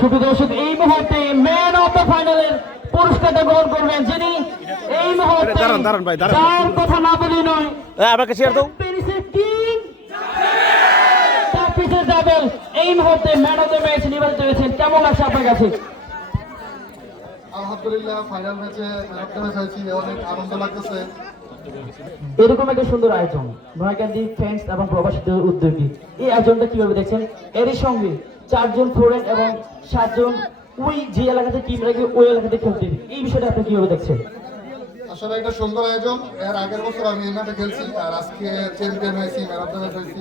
শুধু দর্শক এই মুহূর্তে ম্যান অফ দ্য ফাইনালের পুরস্কারটা গ্রহণ করবেন যিনি এই মুহূর্তে দাঁড়ান, দাঁড়ান ভাই, দাঁড়ান। যার কথা না বলি নয়। আমাকে শেয়ার দাও। এই মুহূর্তে ম্যান অফ দ্য ম্যাচ নির্বাচিত হয়েছেন। কেমন আছে আপনার কাছে? আলহামদুলিল্লাহ ফাইনাল ম্যাচে ম্যাচ ম্যাচ হয়েছি। অনেক আনন্দ লাগতেছে। এরকম একটা সুন্দর আয়োজন। নয়াকান্দি ফ্যান্স এবং প্রবাসীদের উদ্যোগী। এই আয়োজনটা কীভাবে দেখছেন? এরই সঙ্গে চারজন ফোরেন এবং সাতজন ওই যে এলাকাতে টিম রাখে ওই এলাকাতে খেলতে এই বিষয়টা আপনি কীভাবে দেখছেন? আসলে একটা সুন্দর আয়োজন। এর আগের বছর আমি এই ম্যাচে খেলছি আর আজকে চ্যাম্পিয়ন হয়েছি ম্যান অফ দ্য ম্যাচ হয়েছি।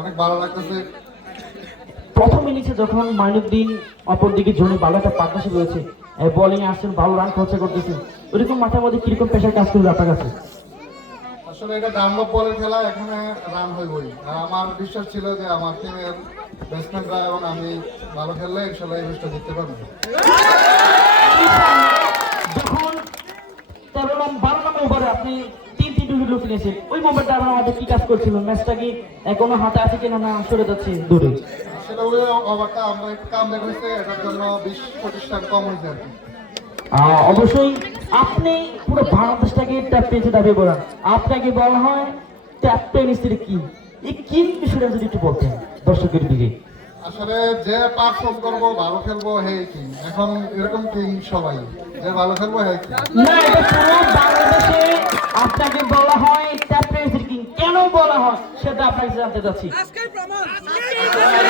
অনেক ভালো লাগতেছে। প্রথম ইনিংসে যখন মাইনুদ্দিন অপর দিকে জোনে ভালো একটা পার্টনারশিপ রয়েছে বোলিং আসছেন ভালো রান খরচা করতেছেন ওইরকম মাথার মধ্যে কীরকম প্রেশার কাজ করবে আপনার কাছে? আসলে এটা ডানলপ বলের খেলা এখানে রান হইবই। আর আমার বিশ্বাস ছিল যে আমার টিমের ব্যাটসম্যানরা এবং আমি ভালো খেললে ইনশাল্লাহ এই ম্যাচটা জিততে পারব। যখন তেরো নম্বর বারো নম্বর ওভারে আপনি তিন তিনটি উইকেট নিয়েছেন ওই মোমেন্টে আপনার আমাদের কি কাজ করছিল? ম্যাচটা কি এখনও হাতে আছে কিনা না সরে যাচ্ছে দূরে? আসলে ওই ওভারটা আমরা একটু কাম হয়েছে এটার জন্য বিশ পঁচিশ রান কম হয়েছে আর কি। অবশ্যই আপনি পুরো বাংলাদেশটাকে ট্যাপ টেনিসে দাবিয়ে বলেন আপনাকে বলা হয় ট্যাপ টেনিসের কি? এই কি বিষয়টা যদি একটু বলতেন দর্শকের দিকে। আসলে যে পারফর্ম করব ভালো খেলব হে কি? এখন এরকম কিং সবাই? যে ভালো খেলব হে কি? না এটা পুরো বাংলাদেশে আপনাকে বলা হয় ট্যাপ টেনিসের কি? কেন বলা হয়? সেটা আপনাকে জানতে চাচ্ছি। আজকের প্রমাণ। আজকের প্রমাণ।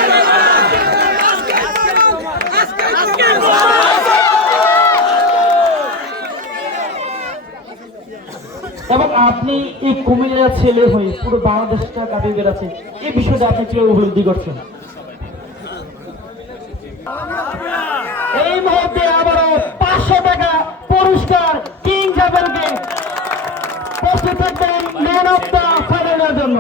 আজকের প্রমাণ। এবং আপনি এই কুমিল্লার ছেলে হয়ে পুরো বাংলাদেশটা কাটিয়ে বেড়াচ্ছে এই বিষয়টা আপনি কীভাবে উপলব্ধি করছেন? এই মুহূর্তে আবারও পাঁচশো টাকা পুরস্কার কিং জাবেলকে প্রস্তুত থাকবেন ম্যান অফ দ্য ফাইনালের জন্য।